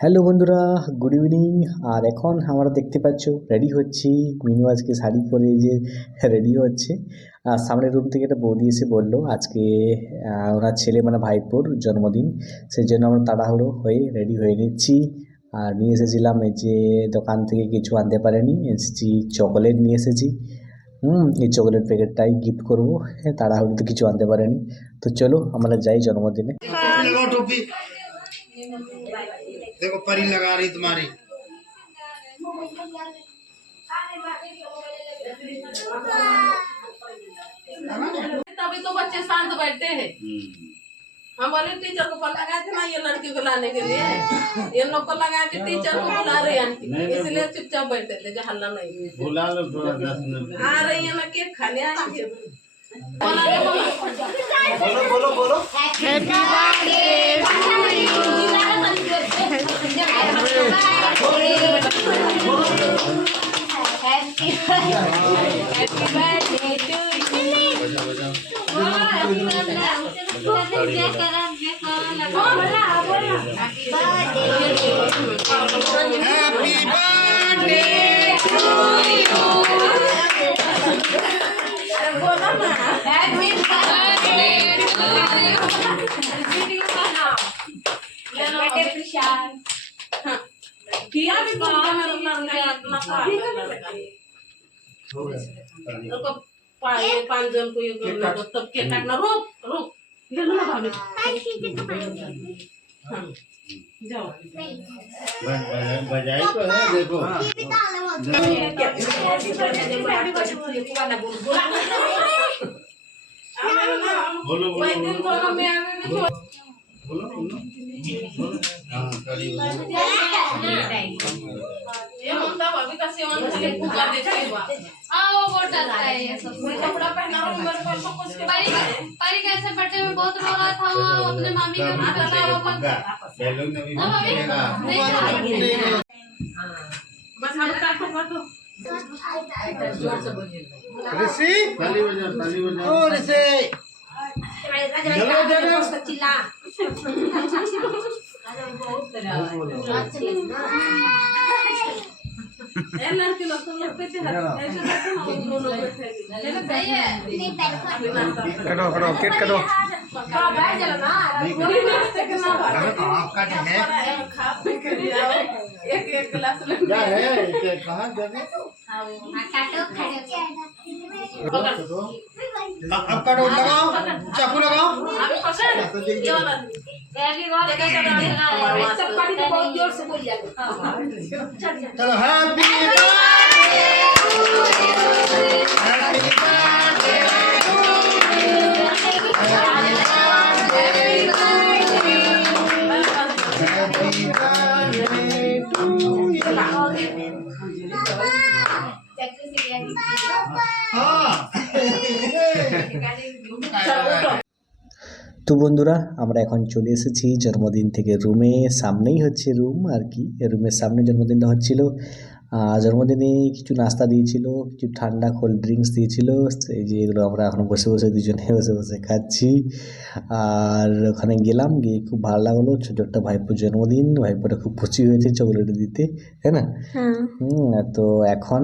Hello বন্ধুরা, good evening. আর এখন আমরা দেখতে পাচ্ছ রেডি হচ্ছি। মিনু আজকে শাড়ি পরে যে রেডি হচ্ছে। আর সামনের রুম থেকে একটা বৌদি এসে বললো আজকে ওনার ছেলে মানে ভাইপোর জন্মদিন, সেই জন্য আমরা তাড়াহুড়ো হয়ে রেডি হয়ে নিচ্ছি। আর নিয়ে এসেছিলাম এই যে দোকান থেকে কিছু আনতে পারেনি, এসেছি চকোলেট নিয়ে এসেছি। এই চকোলেট প্যাকেটটাই গিফট করবো। তাড়াহুড়োতে কিছু আনতে পারেনি, তো চলো আমরা যাই জন্মদিনে। देखो परी लगा रही तुम्हारी। तभी तो बच्चे शांत बैठते हैं। हम बोले टीचर को लगाए थे ना ये लड़की को लाने के लिए, ये लोग को लगा के टीचर को बुला रहे हैं, इसलिए चुपचाप बैठे थे, जो हल्ला नहीं। बुला लो थोड़ा 10 मिनट। आ रही है ना केक खाने आएंगे। बोलो बोलो happy birthday to you, happy birthday to किया भी पाँच जन को ये तब केक काटना। रुक रुक ले लो ना भाभी, जाओ बजाई तो है देखो। बोलो ये ममता भाभी का सेवन खाली पूजा देते हुआ। हाँ वो बहुत डरता है ये सब। कपड़ा पहना और मेरे पर सब कुछ के बारे में परी कैसे बर्थडे में बहुत रो रहा था, वो अपने मामी के हाथ लगाया वो बैलून अभी बस हम काटो जोर से बोलिए। ऋषि ताली बजा ओ ऋषि चिल्ला लड़की लोग तुम लोग कैसे ऐसे दोनों बैठे करो केक करो। बैठ जाओ ना, पूरी नाश्ते के ना आपका है खा पी कर एक एक गिलास ले क्या है कहां जाने। अब काटो, लगाओ चाकू लगाओ। अभी पकड़ ये वाला चपाटी को बहुत जोर से बोल जाएगा। चलो हैप्पी তো বন্ধুরা, আমরা এখন চলে এসেছি জন্মদিন থেকে রুমে। সামনেই হচ্ছে রুম আর কি, রুমের সামনে জন্মদিনটা হচ্ছিল। জন্মদিনে কিছু নাস্তা দিয়েছিল, কিছু ঠান্ডা কোল্ড ড্রিঙ্কস দিয়েছিল, এই যে এগুলো আমরা এখন বসে বসে দুজনে বসে বসে খাচ্ছি। আর ওখানে গেলাম, গিয়ে খুব ভালো লাগলো। ছোটো একটা ভাইপোর জন্মদিন, ভাইপোটা খুব খুশি হয়েছে চকলেট দিতে, তাই না? তো এখন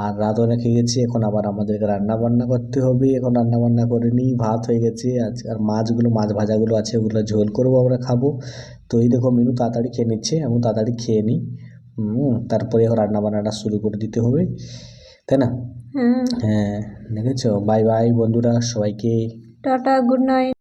আর রাত অনেক হয়ে গেছে, এখন আবার আমাদেরকে রান্না বান্না করতে হবে। এখন রান্না বান্না করে নিই, ভাত হয়ে গেছে আর মাছ ভাজাগুলো আছে, ওগুলো ঝোল করবো, আমরা খাবো। তো এই দেখো মিনু তাড়াতাড়ি খেয়ে নিচ্ছে, আমি তাড়াতাড়ি খেয়ে নিই। তারপরে রান্না বান্নাটা শুরু করে দিতে হবে, তাই না? হ্যাঁ, দেখেছো। বাই বাই বন্ধুরা, সবাইকে টাটা, গুড নাইট।